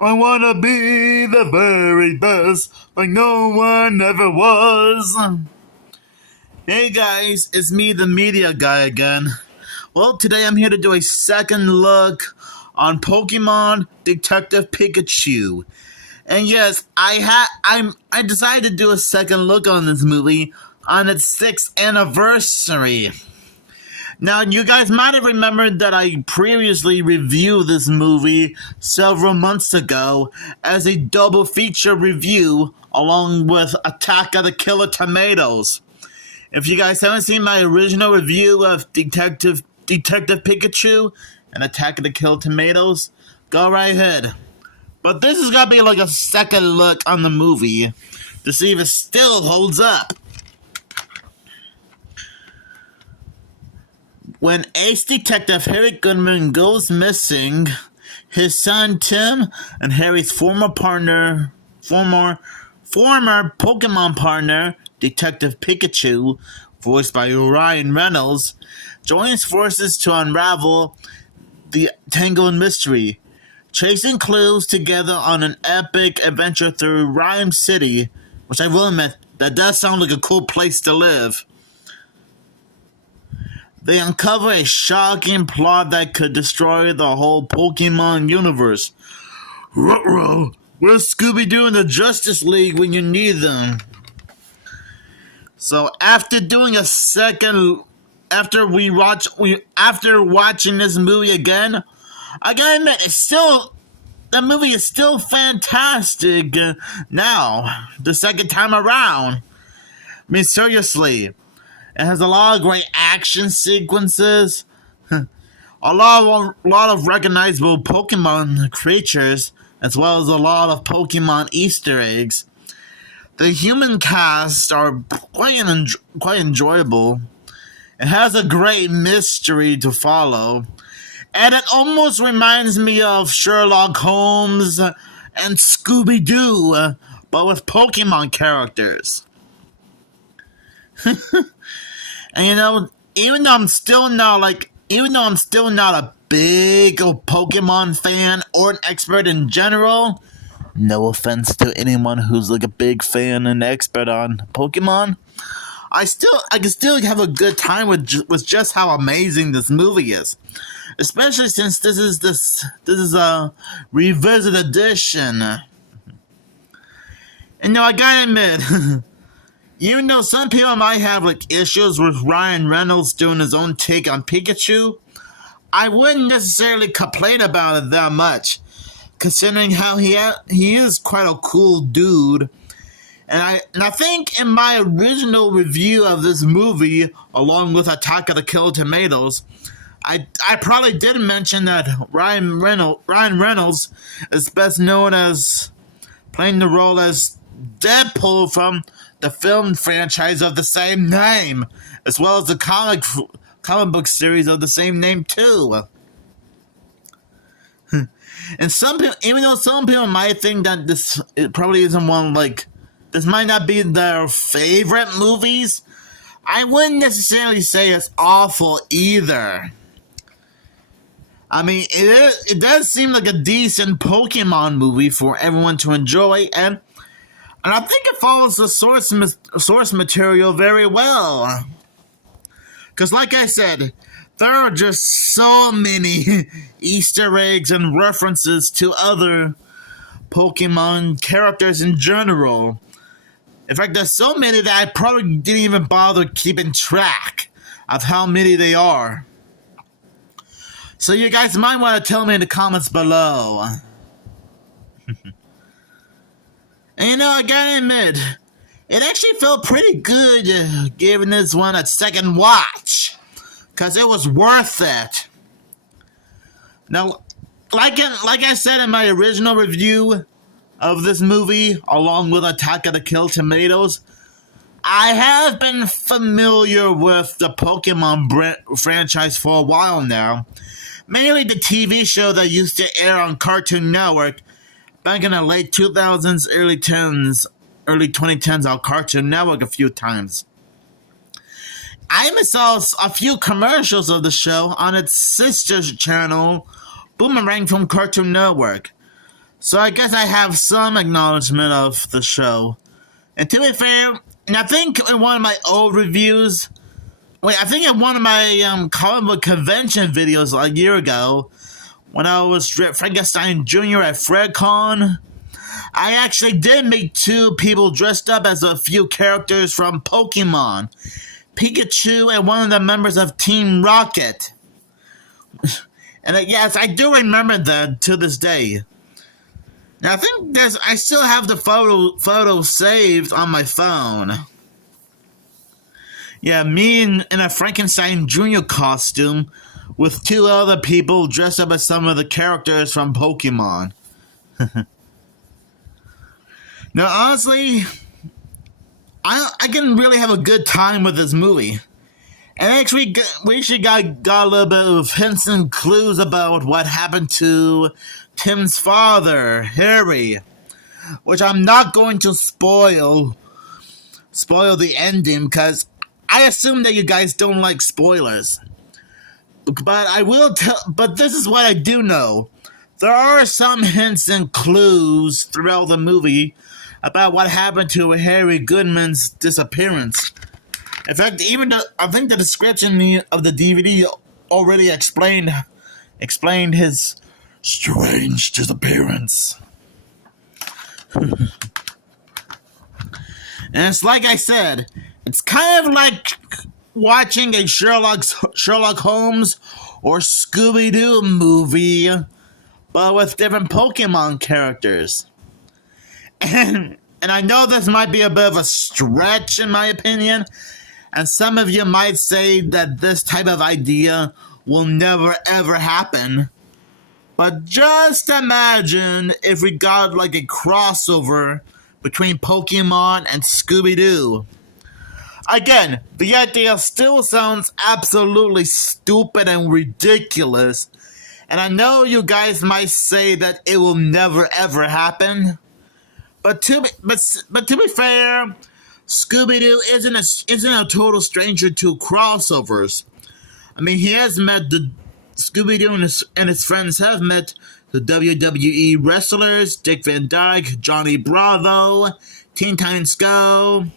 I wanna be the very best, like no one ever was. Hey guys, it's me, the media guy again. Well, today I'm here to do a second look on Pokemon Detective Pikachu. And yes, I decided to do a second look on this movie on its 6th anniversary. Now, you guys might have remembered that I previously reviewed this movie several months ago as a double feature review along with Attack of the Killer Tomatoes. If you guys haven't seen my original review of Detective Pikachu and Attack of the Killer Tomatoes, go right ahead. But this is gonna be like a second look on the movie to see if it still holds up. When ace detective Harry Goodman goes missing, his son Tim and Harry's former Pokemon partner, Detective Pikachu, voiced by Ryan Reynolds, joins forces to unravel the tangled mystery, chasing clues together on an epic adventure through Rhyme City, which I will admit, that does sound like a cool place to live. They uncover a shocking plot that could destroy the whole Pokemon universe. Ruh-roh, where's Scooby-Doo and the Justice League when you need them? So after watching this movie again, I gotta admit, the movie is still fantastic now, the second time around. I mean, seriously. It has a lot of great action sequences, a lot of recognizable Pokemon creatures, as well as a lot of Pokemon Easter eggs. The human cast are quite enjoyable. It has a great mystery to follow, and it almost reminds me of Sherlock Holmes and Scooby-Doo, but with Pokemon characters. And even though I'm still not a big Pokemon fan or an expert in general, no offense to anyone who's like a big fan and expert on Pokemon, I can still have a good time with just how amazing this movie is, especially since this is a revisit edition. And I gotta admit. Even though some people might have issues with Ryan Reynolds doing his own take on Pikachu, I wouldn't necessarily complain about it that much, considering how he is quite a cool dude. And I think in my original review of this movie, along with Attack of the Killer Tomatoes, I probably did mention that Ryan Reynolds is best known as playing the role as Deadpool from the film franchise of the same name, as well as the comic book series of the same name too. And even though some people might think that it probably isn't this might not be their favorite movies, I wouldn't necessarily say it's awful either. I mean, it does seem like a decent Pokemon movie for everyone to enjoy, and I think it follows the source material very well. Because like I said, there are just so many Easter eggs and references to other Pokemon characters in general. In fact, there's so many that I probably didn't even bother keeping track of how many they are. So you guys might want to tell me in the comments below. And I gotta admit, it actually felt pretty good giving this one a second watch, because it was worth it. Now, like I said in my original review of this movie, along with Attack of the Killer Tomatoes, I have been familiar with the Pokemon franchise for a while now, mainly the TV show that used to air on Cartoon Network back in the late 2000s, early 2010s on Cartoon Network a few times. I even saw a few commercials of the show on its sister channel, Boomerang from Cartoon Network. So I guess I have some acknowledgement of the show. And to be fair, and I think in one of my old reviews, I think in one of my comic book convention videos a year ago, when I was Frankenstein Jr. at FredCon, I actually did meet two people dressed up as a few characters from Pokemon. Pikachu and one of the members of Team Rocket. And yes, I do remember that to this day. Now I still have the photo saved on my phone. Yeah, me in a Frankenstein Jr. costume with two other people dressed up as some of the characters from Pokemon. Now, honestly, I can really have a good time with this movie. And actually, we actually got a little bit of hints and clues about what happened to Tim's father, Harry. Which I'm not going to spoil the ending, because I assume that you guys don't like spoilers. But I will but this is what I do know. There are some hints and clues throughout the movie about what happened to Harry Goodman's disappearance. In fact, I think the description of the DVD already explained his strange disappearance. And it's like I said, it's kind of like watching a Sherlock Holmes or Scooby-Doo movie, but with different Pokemon characters. And I know this might be a bit of a stretch in my opinion, and some of you might say that this type of idea will never ever happen. But just imagine if we got like a crossover between Pokemon and Scooby-Doo. Again, the idea still sounds absolutely stupid and ridiculous, and I know you guys might say that it will never ever happen. But to be fair, Scooby-Doo isn't a total stranger to crossovers. I mean, he has met Scooby-Doo and his friends have met the WWE wrestlers, Dick Van Dyke, Johnny Bravo, Teen Titans Go,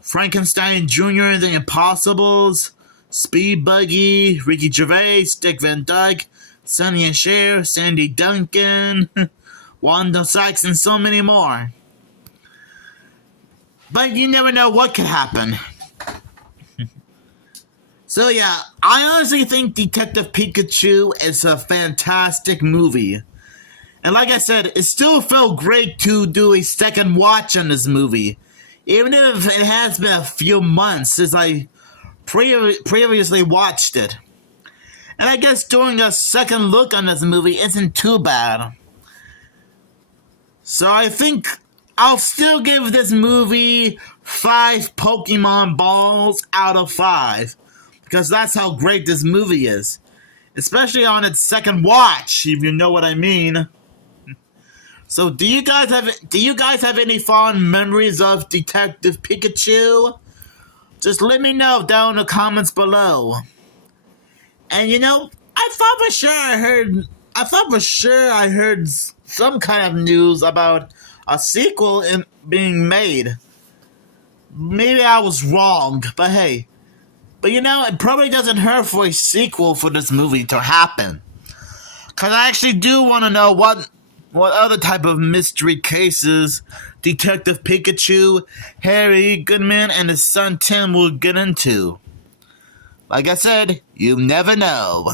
Frankenstein Jr. and the Impossibles, Speed Buggy, Ricky Gervais, Dick Van Dyke, Sonny and Cher, Sandy Duncan, Wanda Sykes, and so many more. But you never know what could happen. So yeah, I honestly think Detective Pikachu is a fantastic movie. And like I said, it still felt great to do a second watch on this movie. Even if it has been a few months since I previously watched it. And I guess doing a second look on this movie isn't too bad. So I think I'll still give this movie 5 Pokemon balls out of 5. Because that's how great this movie is. Especially on its second watch, if you know what I mean. So do you guys have any fond memories of Detective Pikachu? Just let me know down in the comments below. And you know, I thought for sure I heard some kind of news about a sequel being made. Maybe I was wrong, but hey. But you know, it probably doesn't hurt for a sequel for this movie to happen. Because I actually do want to know what other type of mystery cases Detective Pikachu, Harry Goodman, and his son Tim will get into. Like I said, you never know.